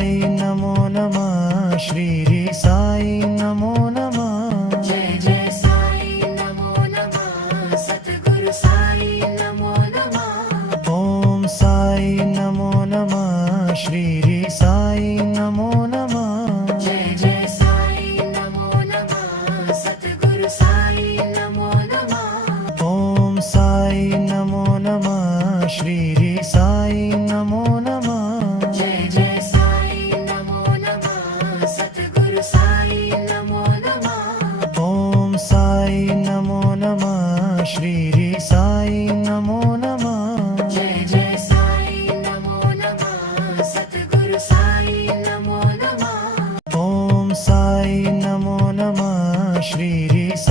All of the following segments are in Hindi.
साई नमो नमः श्री साई नमो नमः जय जय साई नमो नमः सतगुरु साई नमो नमः ओम साई नमो नमः श्री साई नमो नमः जय जय साई नमो नमः सतगुरु साई नमो नमः ओम साई नमो नमः श्री साई नमो नमः जय जय साई नमो नमः सतगुरु साई नमो नमः ओम साई नमो नमः श्री साई नमो नमः जय जय साई नमो नमः सतगुरु साई नमो नमः ओम साई नमो नमः श्री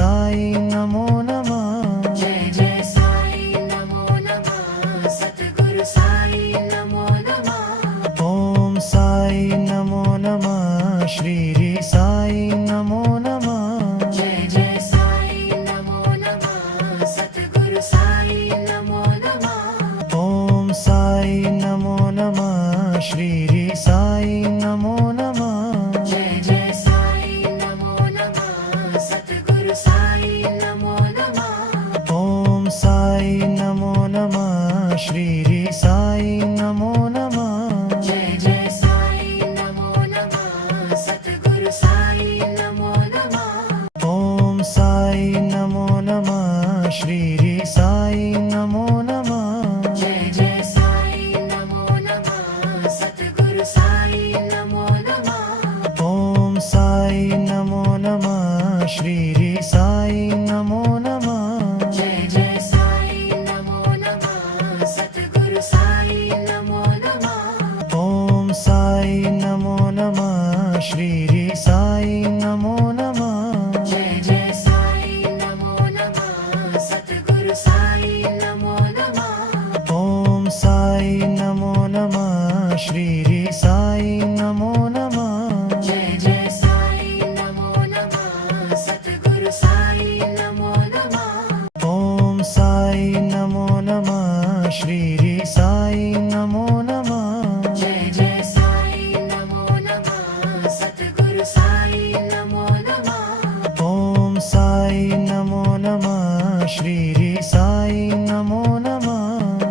साई नमो नमः जय जय साई नमो नमः सतगुरु साई नमो नमः ओम साई नमो नमः श्री साई नमो नमः जय जय साई नमो नमः सतगुरु साई नमो नमः ओम साई नमो नमः श्री साई नमो नमः जय जय साई नमो नमः सतगुरु साई नमो नमः ओम साई नमो नमः श्री साई नमो नमः जय जय साई नमो नमः सतगुरु साई नमो नमः ओम साई नमो नमः श्री साई नमो नमः जय जय साई नमो नमः सतगुरु साई नमो नमः ओम साई नमो नमः श्री साई नमो नमः जय जय साई नमो नमः सतगुरु साई नमो नमः ओम साई नमो नमः श्री साई नमो नमः जय जय साई नमो नमः सतगुरु साई नमो नमः ओम साई नमो नमः श्री साई नमो नमः जय जय साई नमो नमः सतगुरु साई नमो नमः ओम साई नमो नमः श्री साई नमो नमः जय जय साई नमो नमः सतगुरु साई नमो नमः ओम साई नमो नमः श्री साई नमो नमः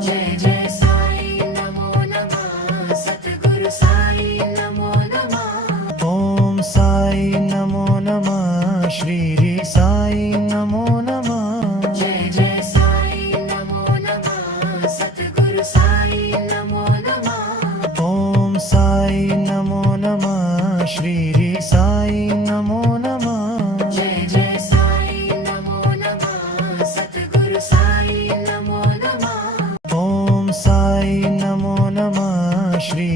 जय जय साई नमो नमः सतगुरु साई नमो नमः ओम साई नमो नमः श्री साई नमो नमः जय जय साई नमो नमः सतगुरु साई नमो नमः ओम साई नमो नमः श्री साई नमो नमः जय जय साई नमो नमः सतगुरु साई नमो नमः ओम साई नमो नमः श्री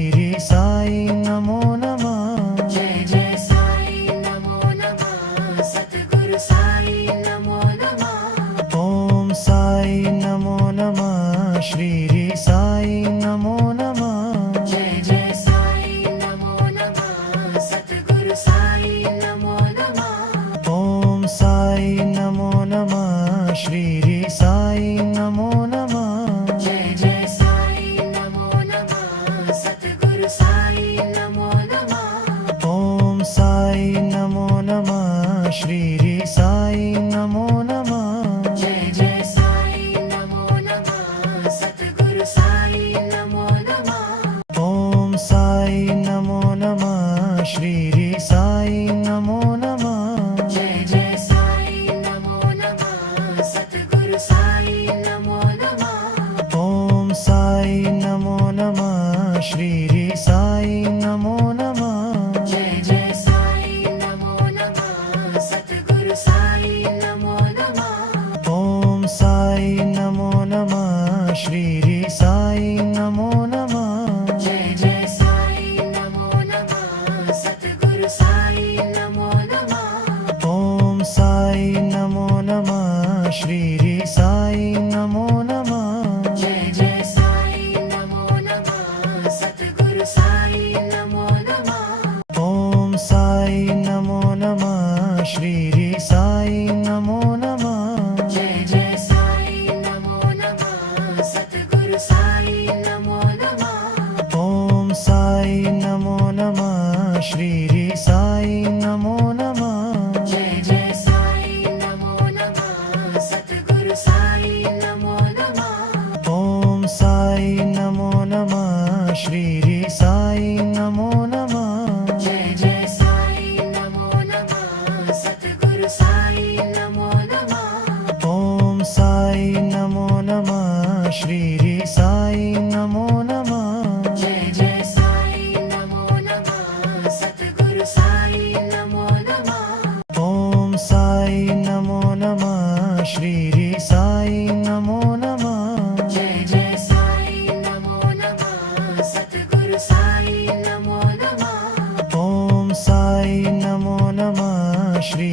साई नमो नमः जय जय साई नमो नमः सतगुरु साई नमो नमः ओम साई नमो नमः श्री साई नमो नमः जय जय साई नमो नमः सतगुरु साई नमो नमः ओम साई नमो नमः श्री साई नमो नमः जय जय साई नमो नमः सतगुरु साई नमो नमः ओम साई नमो नमः श्री साई नमो नमः जय जय साई नमो नमः सतगुरु साई नमो नमः ओम साई नमो नमः श्री साई नमो नमः जय जय साई नमो नमः सतगुरु साई नमो नमः ओम साई नमो नमः श्री साई नमो नमः जय जय साई नमो नमः सतगुरु साई नमो नमः ओम साई नमो नमः श्री साई नमो नमः जय जय साई नमो नमः सतगुरु साई नमो नमः ओम साई नमो नमः श्री साई नमो नमः जय जय साई नमो नमः सतगुरु साई नमो नमः ओम साई नमो नमः श्री साई नमो नमः जय जय साई नमो नमः सतगुरु साई नमो नमः ओम साई नमो नमः श्री साई नमो नमः जय जय साई नमो नमः सतगुरु साई नमो नमः ओम साई नमो नमः श्री साई नमो नमः जय जय साई नमो नमः सतगुरु साई नमो नमः ओम साई नमो नमः श्री साई नमो नमः जय जय साई नमो नमः सतगुरु साई नमो नमः ओम साई नमो नमः श्री साई नमो नमः जय जय साई नमो नमः सतगुरु साई नमो नमः ओम साई नमो नमः श्री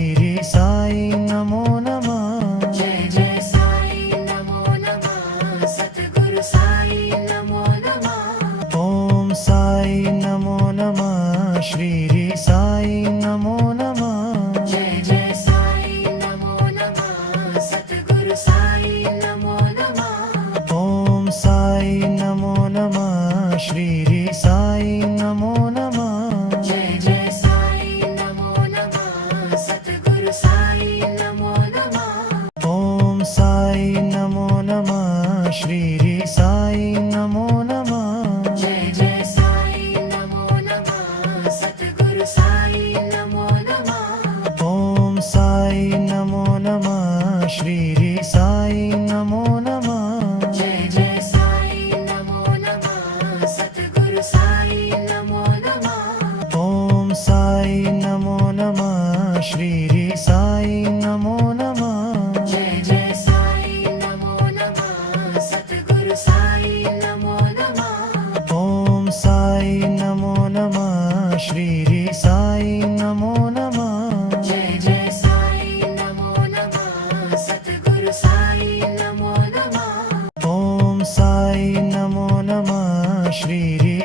साई नमो नमः जय जय साई नमो नमः सतगुरु साई नमो नमः ओम साई नमो नमः श्री साई नमो नमः जय जय साई नमो नमः सतगुरु साई नमो नमः ओम साई नमो नमः श्री साई नमो नमः जय जय साई नमो नमः सतगुरु साई नमो नमः ओम साई नमो नमः श्री साई नमो नमः जय जय साई नमो नमः सतगुरु साई नमो नमः ओम साई नमो नमः श्री साई नमो नमः जय जय साई नमो नमः सतगुरु साई नमो नमः ओम साई नमो नमः श्री साई नमो नमः जय जय साई नमो नमः सतगुरु साई नमो नमः ओम साई नमो नमः श्री साई नमो नमः जय जय साई नमो नमः सतगुरु साई नमो नमः ओम साई नमो नमः श्री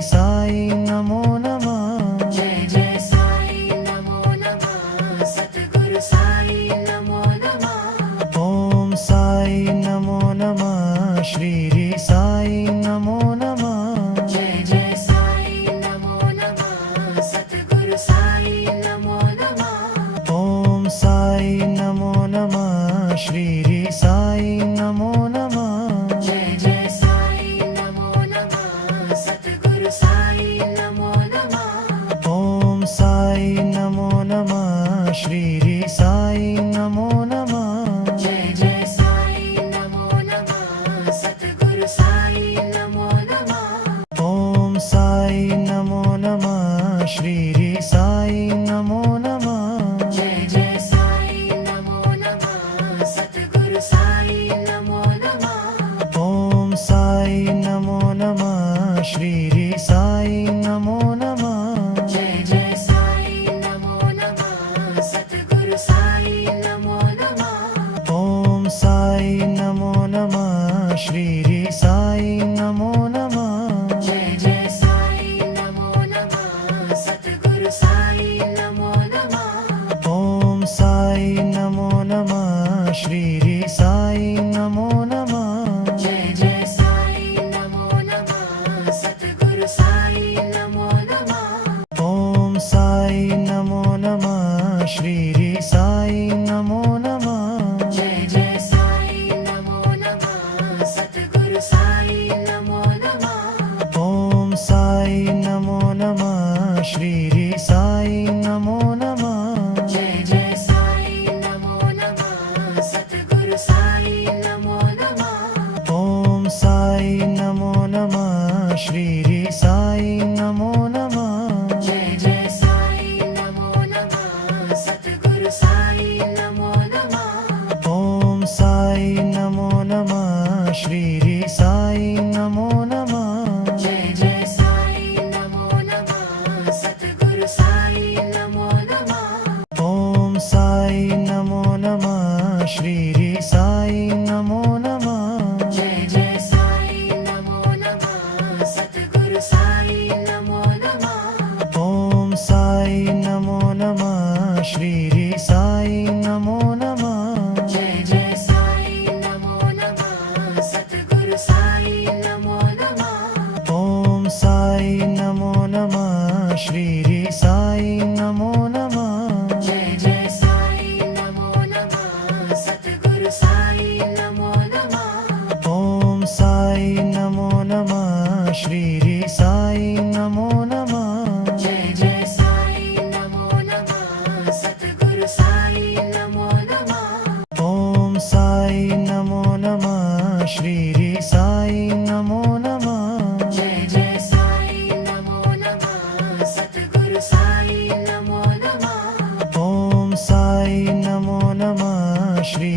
साई नमो नमः जय जय साई नमो नमः सतगुरु साई नमो नमः ओम साई नमो नमः श्री साई नमो नमः जय जय साई नमो नमः सतगुरु साई नमो नमः ओम साई नमो नमः श्री साई नमो नमः जय जय साई नमो नमः सतगुरु साई नमो नमः ओम साई नमो नमः श्री साई नमो नमः जय जय साई नमो नमः सतगुरु साई नमो नमः ओम साई नमो नमः श्री साई नमो नमः जय जय साई नमो नमः सतगुरु साई नमो नमः ओम साई नमो नमः श्री साई नमो नमः जय जय साई नमो नमः सतगुरु साई नमो नमः ओम साई नमो नमः श्री साई नमो नमः जय जय साई नमो नमः सतगुरु साई नमो नमः ओम साई नमो नमः श्री साई नमो नमः जय जय साई नमो नमः सतगुरु साई नमो नमः ओम साई नमो नमः श्री साई नमो नमः जय जय साई नमो नमः सतगुरु साई नमो नमः ओम साई नमो नमः श्री साई नमो नमः जय जय साई नमो नमः सतगुरु साई नमो नमः ओम साई नमो नमः श्री साई नमो नमः जय जय साई नमो नमः सतगुरु साई नमो नमः ओम साई नमो नमः श्री साई नमो नमः जय जय साई नमो नमः सतगुरु साई नमो नमः ओम साई नमो नमः श्री साई नमो नमः जय जय साई नमो नमः सतगुरु साई नमो नमः ओम साई नमो नमः श्री साई नमो नमः जय जय साई नमो नमः सतगुरु साई नमो नमः ओम साई नमो नमः श्री साई साई नमो नमः जय जय साई नमो नमः सतगुरु साई नमो नमः ओम साई नमो नमः श्री साई नमो नमः जय जय साई नमो नमः सतगुरु साई नमो नमः ओम साई नमो नमः श्री साई नमो नमः जय जय साई नमो नमः सतगुरु साई नमो नमः ओम साई नमो नमः श्री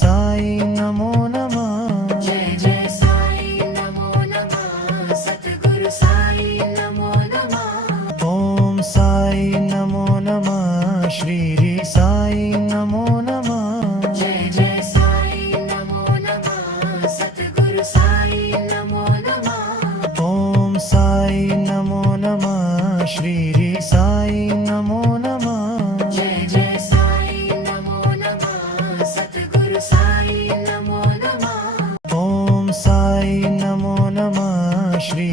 साई नमो नमः जय जय साई नमो नमः सतगुरु साई नमो नमः ओम साई नमो नमः श्री साई नमो नमः जय जय साई नमो नमः सतगुरु साई नमो नमः ओम साई नमो नमः श्री साई नमो नमः जय जय साई नमो नमः सतगुरु साई नमो नमः ओम साई नमो नमः श्री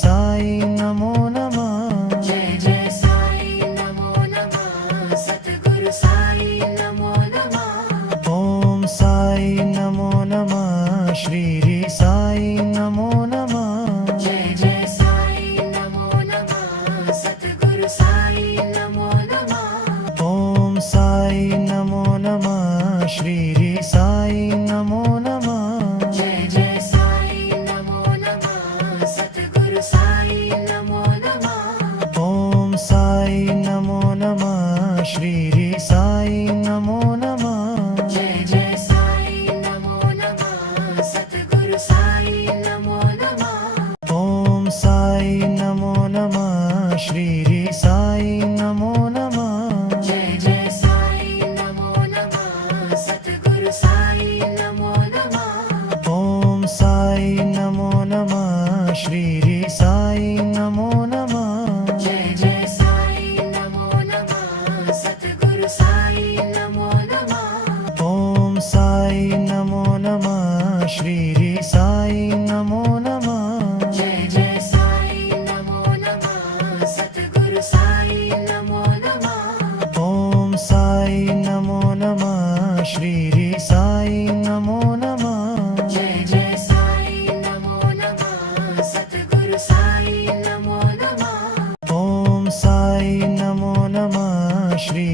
साई नमो नमः जय जय साई नमो नमः सतगुरु साई नमो नमः ओम साई नमो नमः श्री साई नमो नमः जय जय साई नमो नमः सतगुरु साई नमो नमः ओम साई नमो नमः श्री साई नमो नमः जय जय साई नमो नमः सतगुरु साई नमो नमः ओम साई नमो नमः श्री साई नमो नमः जय जय साई नमो नमः सतगुरु साई नमो नमः ओम साई नमो नमः श्री साई नमो नमः जय जय साई नमो नमः सतगुरु साई नमो नमः ओम साई नमो नमः श्री साई नमो नमः जय जय साई नमो नमः सतगुरु साई नमो नमः ओम साई नमो नमः श्री साई नमो नमः जय जय साई नमो नमः सतगुरु साई नमो नमः ओम साई नमो नमः श्री साई नमो नमः जय जय साई नमो नमः सतगुरु साई नमो नमः ओम साई नमो नमः श्री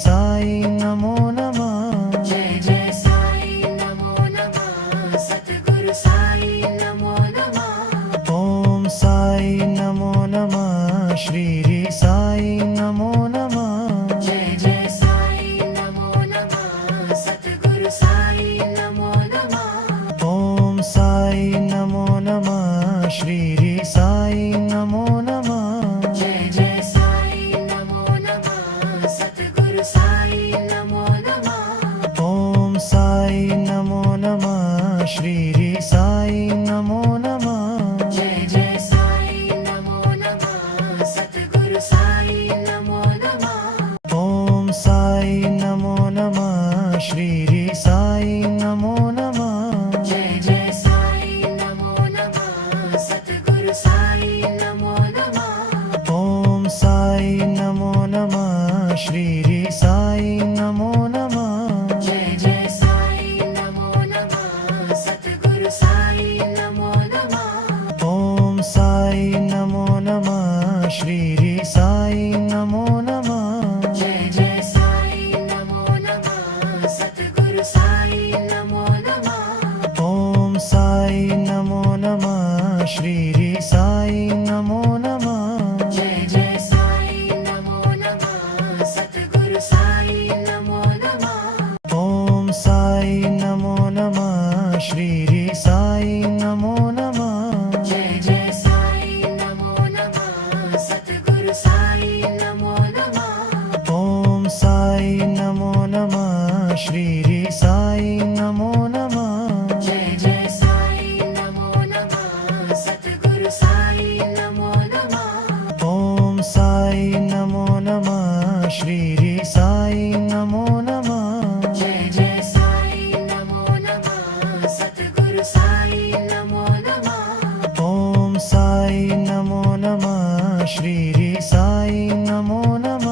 साई नमो नमः जय जय साई नमो नमः सतगुरु साई नमो नमः ओम साई नमो नमः श्री साई नमो नमः जय जय साई नमो नमः सतगुरु साई नमो नमः ओम साई नमो नमः श्री साई नमो नमः जय जय साई नमो नमः सतगुरु साई नमो नमः ओम साई नमो नमः श्री साई नमो नमः जय जय साई नमो नमः सतगुरु साई नमो नमः ओम साई नमो नमः श्री साई नमो नमः जय जय साई नमो नमः सतगुरु साई नमो नमः ओम साई नमो नमः श्री साई नमो नमः जय जय साई नमो नमः सतगुरु साई नमो नमः ओम साई नमो नमः श्री साई नमो नमः जय जय साई नमो नमः सतगुरु साई नमो नमः ओम साई नमो नमः श्री साई नमो नमः जय जय साई नमो नमः सतगुरु साई नमो नमः ओम साई नमो नमः श्री साई नमो नमः जय जय साई नमो नमः सतगुरु साई नमो नमः ओम साई नमो नमः श्री साई नमो नमः जय जय साई नमो नमः सतगुरु साई नमो नमः ओम साई नमो नमः श्री साई नमो नमः जय जय साई नमो नमः सतगुरु साई नमो नमः ओम साई नमो नमः श्री साई नमो नमः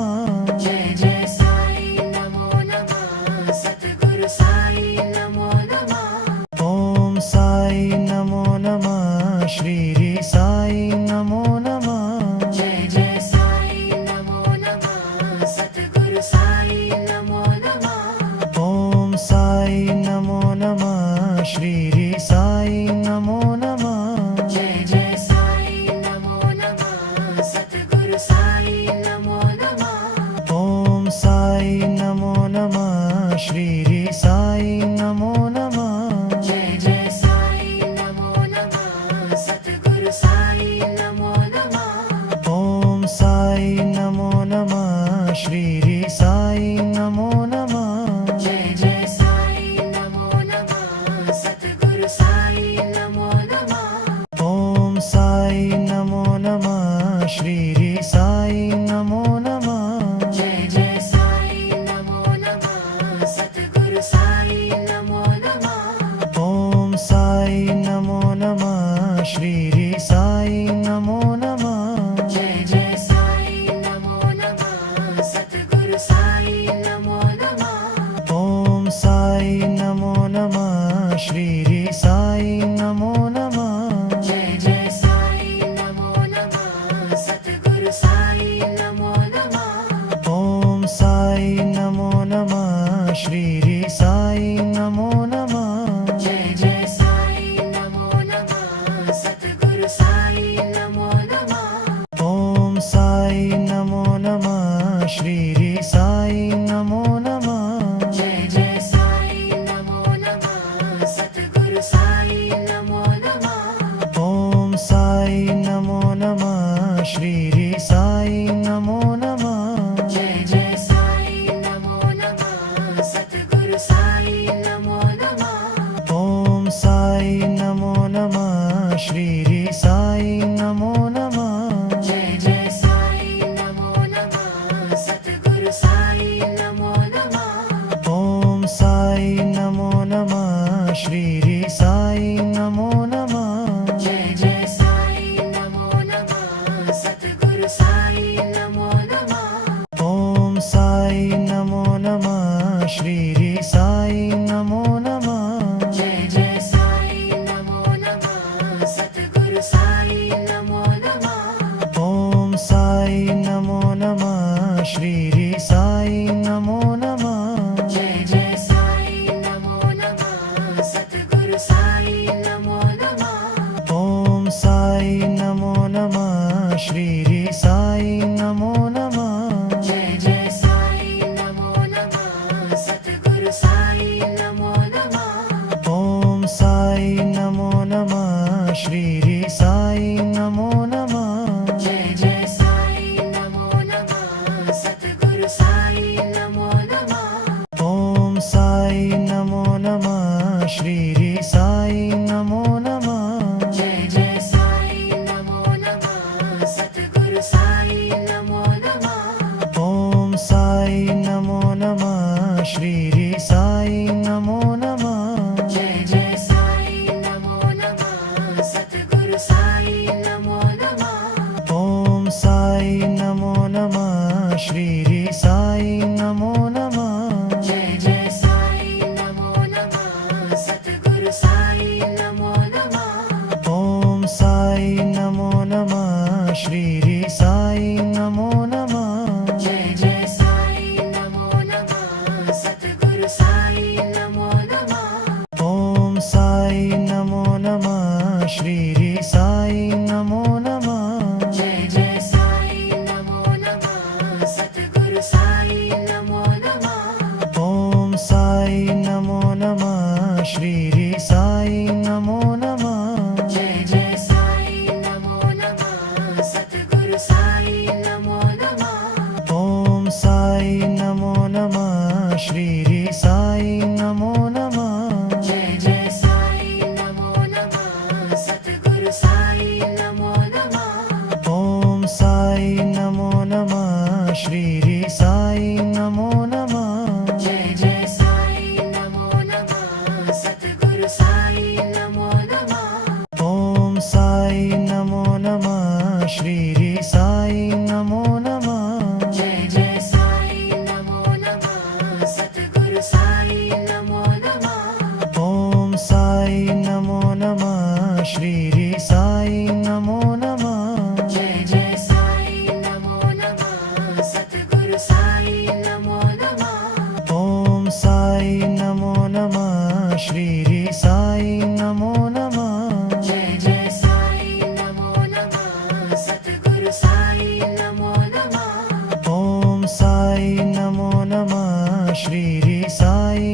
श्री साई नमो नमः जय जय साई नमो नमः सतगुरु साई नमो नमः ओम साई नमो नमः श्री साई नमो नमः जय जय साई नमो नमः सतगुरु साई नमो नमः ओम साई नमो नमः श्री साई नमो नमः जय जय साई नमो नमः सतगुरु साई नमो नमः ओम साई नमो नमः श्री साई नमो नमः जय जय साई नमो नमः सतगुरु साई नमो नमः ओम साई नमो नमः श्री साई नमो नमः जय जय साई नमो नमः सतगुरु साई नमो नमः ओम साई नमो नमः श्री साई नमो नमः जय जय साई नमो नमः सतगुरु साई नमो नमः ओम साई नमो नमः श्री साई नमो नमः जय जय साई नमो नमः सतगुरु साई नमो नमः ओम साई नमो नमः श्री साई नमो नमः जय जय साई नमो नमः सतगुरु साई नमो नमः ओम साई नमो नमः श्री साई नमो नमः जय जय साई नमो नमः सतगुरु साई नमो नमः ओम साई नमो नमः श्री साई नमो नमः जय जय साई नमो नमः सतगुरु साई नमो नमः ओम साई नमो नमः श्री साई नमो नमः जय जय साई नमो नमः सतगुरु साई नमो नमः ओम साई नमो नमः श्री साई नमो नमः जय जय साई नमो नमः सतगुरु साई नमो नमः ओम साई नमो नमः श्री साई नमो नमः जय जय साई नमो नमः सतगुरु साई नमो नमः ओम साई नमो नमः श्री साई नमो नमः जय जय साई नमो नमः सतगुरु साई नमो नमः ओम साई नमो नमः श्री साई नमो नमः जय जय साई नमो नमः सतगुरु साई नमो नमः ओम साई नमो नमः श्री साई नमो नमः जय जय साई नमो नमः सतगुरु साई नमो नमः ओम साई नमो नमः श्री साई नमो नमः जय जय साई नमो नमः सतगुरु साई नमो नमः ओम साई नमो नमः श्री साई नमो नमः जय जय साई नमो नमः सतगुरु साई नमो नमः ओम साई नमो नमः श्री साई नमो नमः जय जय साई नमो नमः सतगुरु साई नमो नमः ओम साई नमो नमः श्री साई नमो नमः जय जय साई नमो नमः सतगुरु साई नमो नमः ओम साई नमो नमः श्री साई नमो नमः जय जय साई नमो नमः सतगुरु साई नमो नमः ओम साई नमो नमः श्री साई नमो नमः जय जय साई नमो नमः सतगुरु साई नमो नमः ओम साई नमो नमः श्री साई नमो नमः जय जय साई नमो नमः सतगुरु साई नमो नमः ओम साई नमो नमः श्री साई नमो नमः जय जय साई नमो नमः सतगुरु साई नमो नमः ओम साई नमो नमः श्री साई नमो नमः जय जय साई नमो नमः सतगुरु साई नमो नमः ओम साई नमो नमः श्री साई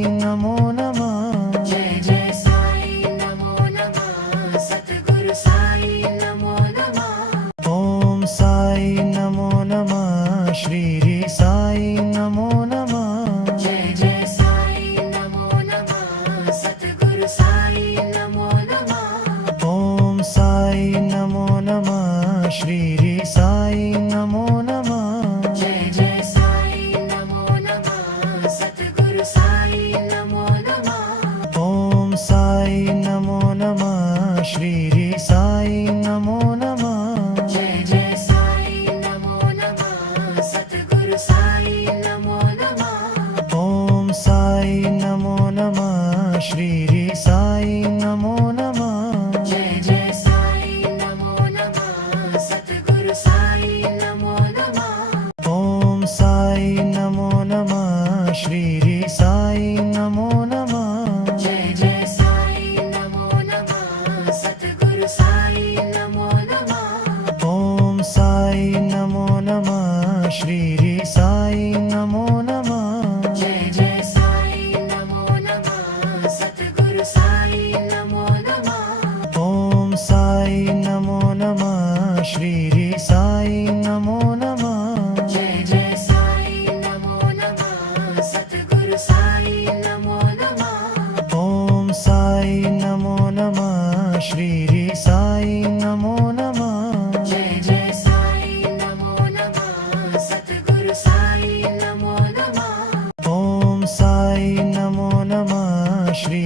श्री साई नमो नमः जय जय साई नमो नमः सतगुरु साई नमो नमः ओम साई नमो नमः श्री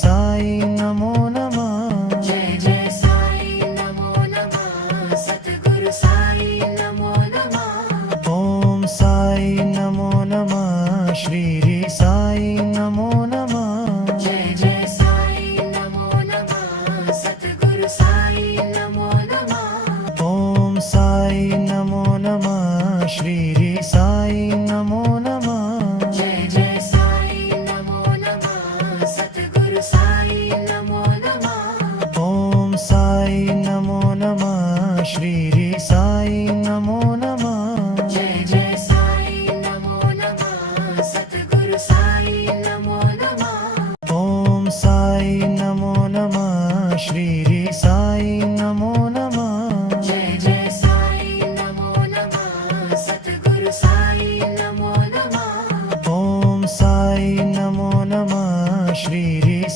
साई नमो नमः जय जय साई नमो नमः सतगुरु साई नमो नमः ओम साई नमो नमः श्री साई नमो नमः जय जय साई नमो नमः सतगुरु साई नमो नमः ओम साई नमो नमः श्री साई नमो नमः जय जय साई नमो नमः सतगुरु साई नमो नमः ओम साई नमो नमः श्री साई नमो नमः जय जय साई नमो नमः सतगुरु साई नमो नमः ओम साई नमो नमः श्री साई नमो नमः जय जय साई नमो नमः सतगुरु साई नमो नमः ओम साई नमो नमः श्री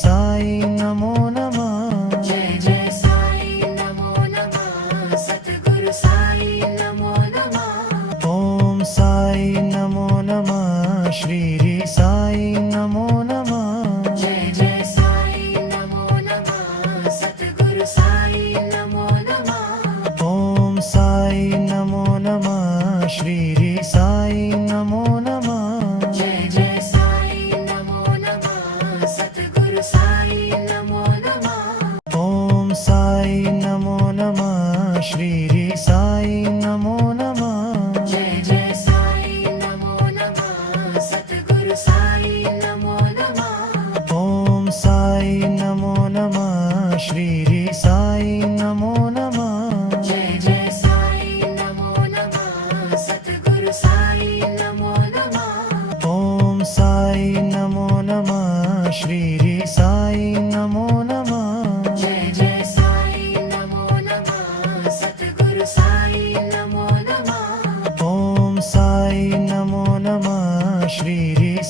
साई नमो नमः जय जय साई नमो नमः सतगुरु साई नमो नमः ओम साई नमो नमः श्री साई नमो नमः जय जय साई नमो नमः सतगुरु साई नमो नमः ओम साई नमो नमः श्री साई नमो नमः जय जय साई नमो नमः सतगुरु साई नमो नमः ओम साई नमो नमः श्री साई नमो नमः जय जय साई नमो नमः सतगुरु साई नमो नमः ओम साई नमो नमः श्री साई नमो नमः जय जय साई नमो नमः सतगुरु साई नमो नमः ओम साई नमो नमः श्री साई नमो नमः जय जय साई नमो नमः सतगुरु साई नमो नमः ओम साई नमो नमः श्री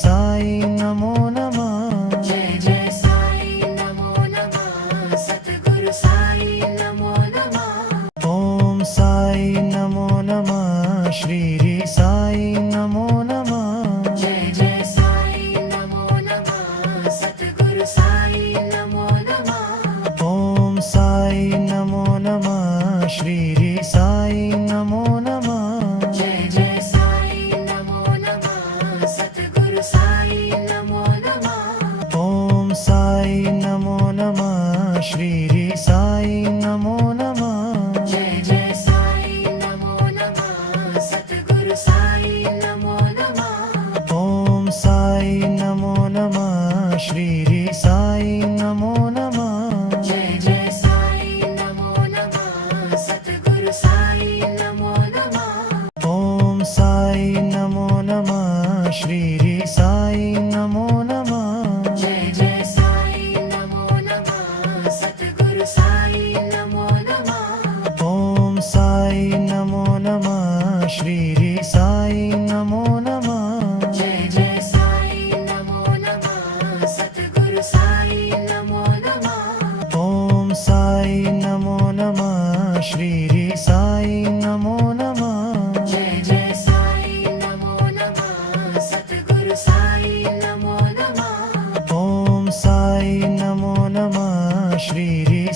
साई नमो नमः जय जय साई नमो नमः सतगुरु साई नमो नमः ओम साई नमो नमः श्री साई नमो नमः जय जय साई नमो नमः सतगुरु साई नमो नमः ओम साई नमो नमः श्री साई नमो नमः जय जय साई नमो नमः सतगुरु साई नमो नमः ओम साई नमो नमः श्री साई नमो नमः जय जय साई नमो नमः सतगुरु साई नमो नमः ओम साई नमो नमः श्री साई नमो नमः जय जय साई नमो नमः सतगुरु साई नमो नमः ओम साई नमो नमः श्री साई नमो नमः जय जय साई नमो नमः सतगुरु साई नमो नमः ओम साई नमो नमः श्री साई नमो नमः जय जय साई नमो नमः सतगुरु साई नमो नमः ओम साई नमो नमः श्री साई नमो नमः जय जय साई नमो नमः सतगुरु साई नमो नमः ओम साई नमो नमः श्री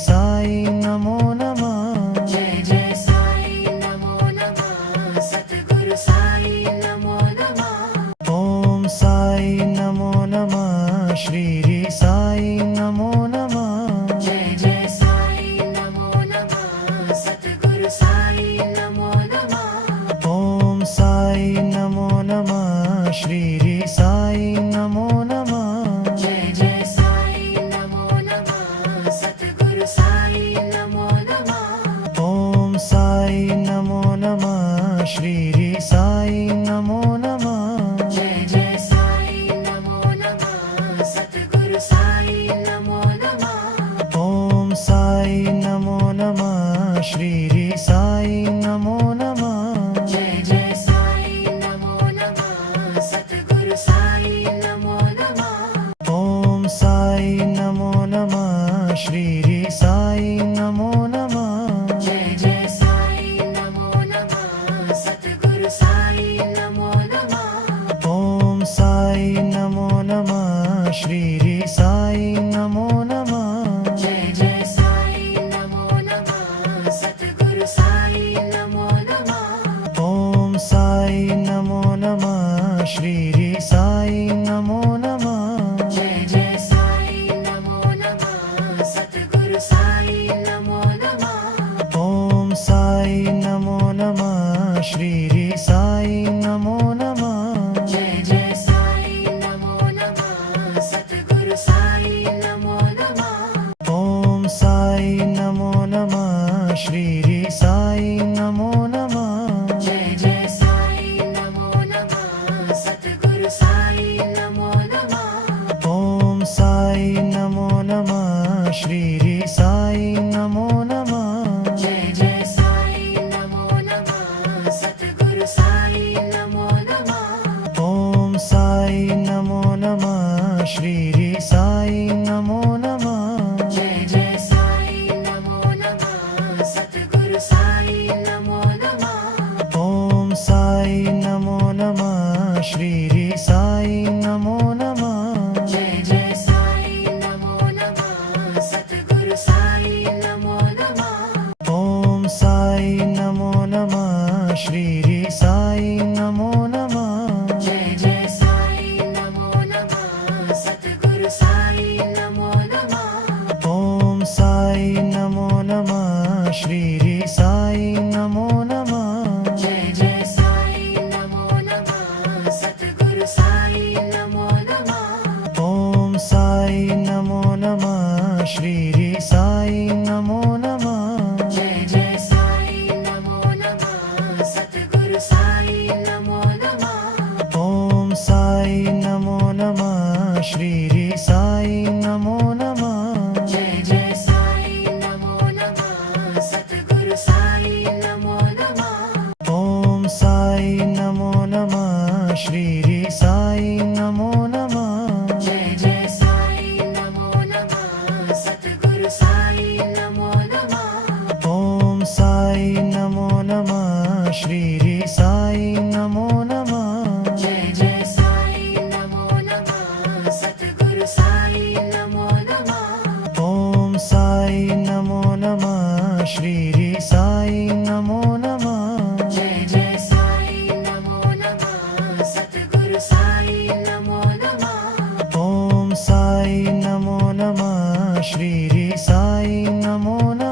साई नमो नमः जय जय साई नमो नमः सतगुरु साई नमो नमः ओम साई नमो नमः श्री साई नमो नमः जय जय साई नमो नमः सतगुरु साई नमो नमः ओम साई नमो नमः श्री साई नमो नमः जय जय साई नमो नमः सतगुरु साई नमो नमः ओम साई नमो नमः श्री साई नमो नमः जय जय साई नमो नमः सतगुरु साई नमो नमः ओम साई नमो नमः श्री साई नमो नमः जय जय साई नमो नमः सतगुरु साई नमो नमः ओम साई नमो नमः श्री साई साई नमो नमः श्री साई नमो नमः जय जय साई नमो नमः सतगुरु साई नमो नमः ओम साई नमो नमः श्री साई नमो नमः जय जय साई नमो नमः सतगुरु साई नमो नमः ओम साई नमो नमः श्री साई नमो नमः जय जय साई नमो नमः सतगुरु साई नमो नमः ओम साई नमो नमः श्री साई नमो नमः जय जय साई नमो नमः सतगुरु साई नमो नमः ओम साई नमो नमः श्री साई नमो नमः जय जय साई नमो नमः सतगुरु साई नमो नमः ओम साई नमो नमः श्री साई नमो नमः जय जय साई नमो नमः सतगुरु साई नमो नमः ओम साई नमो नमः श्री साई नमो नमः जय जय साई नमो नमः सतगुरु साई नमो नमः ओम साई नमो नमः श्री साई नमो नमः जय जय साई नमो नमः सतगुरु साई नमो नमः ओम साई नमो नमः श्री साई नमो नमः जय जय साई नमो नमः सतगुरु साई नमो नमः ओम साई नमो नमः श्री साई नमो नमः जय जय साई नमो नमः सतगुरु साई नमो नमः ओम साई नमो नमः श्री साई नमो नमः जय जय साई नमो नमः सतगुरु साई नमो नमः ओम साई नमो नमः श्री साई नमो नमः जय जय साई नमो नमः सतगुरु साई नमो नमः ओम साई नमो नमः श्री साई नमो नमः जय जय साई नमो नमः सतगुरु साई नमो नमः ओम साई नमो नमः श्री साई नमो नमः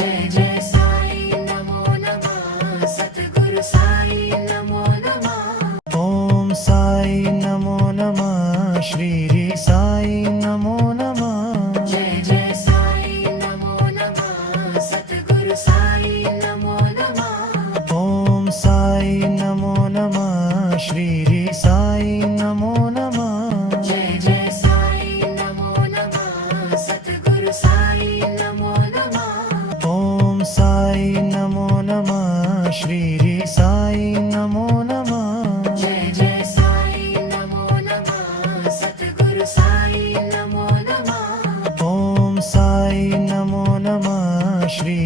जय जय साई नमो नमः सतगुरु साई नमो नमः ओम साई नमो नमः श्री साई नमो नमः जय जय साई नमो नमः सतगुरु साई नमो नमः ओम साई नमो नमः श्री साई नमो नमः जय जय साई नमो नमः सतगुरु साई नमो नमः ओम साई नमो नमः श्री साई नमो नमः जय जय साई नमो नमः सतगुरु साई नमो नमः ओम साई नमो नमः श्री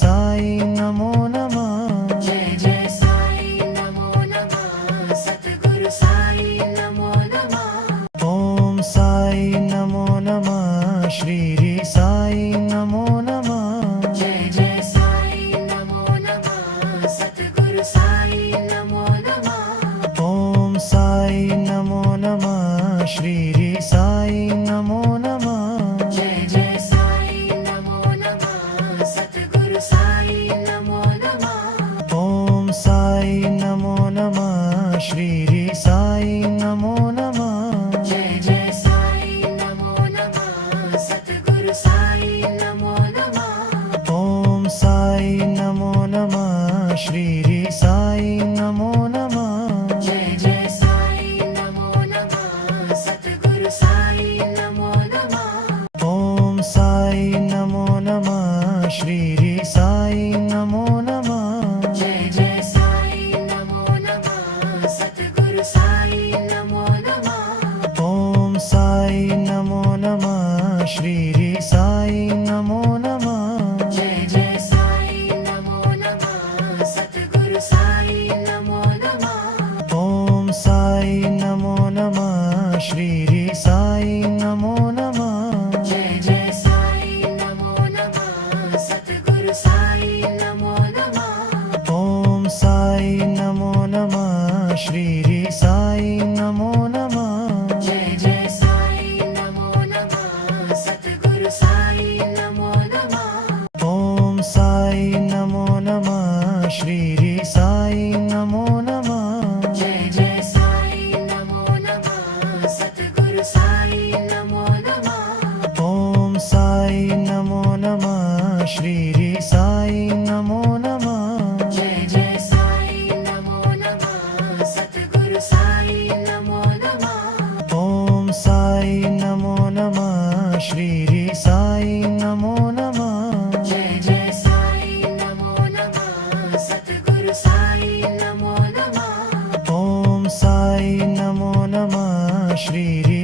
साई नमो नमः जय जय साई नमो नमः सतगुरु साई नमो नमः ओम साई नमो नमः श्री साई नमो नमः जय जय साई नमो नमः सतगुरु साई नमो नमः ओम साई नमो नमः श्री साई नमो नमः जय जय साई नमो नमः सतगुरु साई नमो नमः ओम साई नमो नमः श्री साई नमो नमः जय जय साई नमो नमः सतगुरु साई नमो नमः ओम साई नमो नमः श्री साई नमो नमः जय जय साई नमो नमः सतगुरु साई नमो नमः ओम साई नमो नमः श्री साई नमो नमः जय जय साई नमो नमः सतगुरु साई नमो नमः ओम साई नमो नमः श्री साई नमो नमः जय जय साई नमो नमः सतगुरु साई नमो नमः ओम साई नमो नमः श्री साई नमो नमः जय जय साई नमो नमः सतगुरु साई नमो नमः ओम साई नमो નમઃ શ્રી સાઈ નમો નમઃ જય જય સાઈ નમો નમઃ સતગુરુ સાઈ નમો નમઃ ઓમ સાઈ નમો નમઃ શ્રી સાઈ નમો નમઃ જય જય સાઈ નમો નમઃ સતગુરુ સાઈ નમો નમઃ ઓમ સાઈ નમો નમઃ શ્રી સાઈ નમો નમઃ જય જય સાઈ નમો નમઃ સતગુરુ સાઈ નમો નમઃ ઓમ સાઈ નમો નમઃ શ્રી સાઈ નમો નમઃ જય જય સાઈ નમો નમઃ સતગુરુ સાઈ નમો નમઃ ઓમ સાઈ નમો નમઃ શ્રી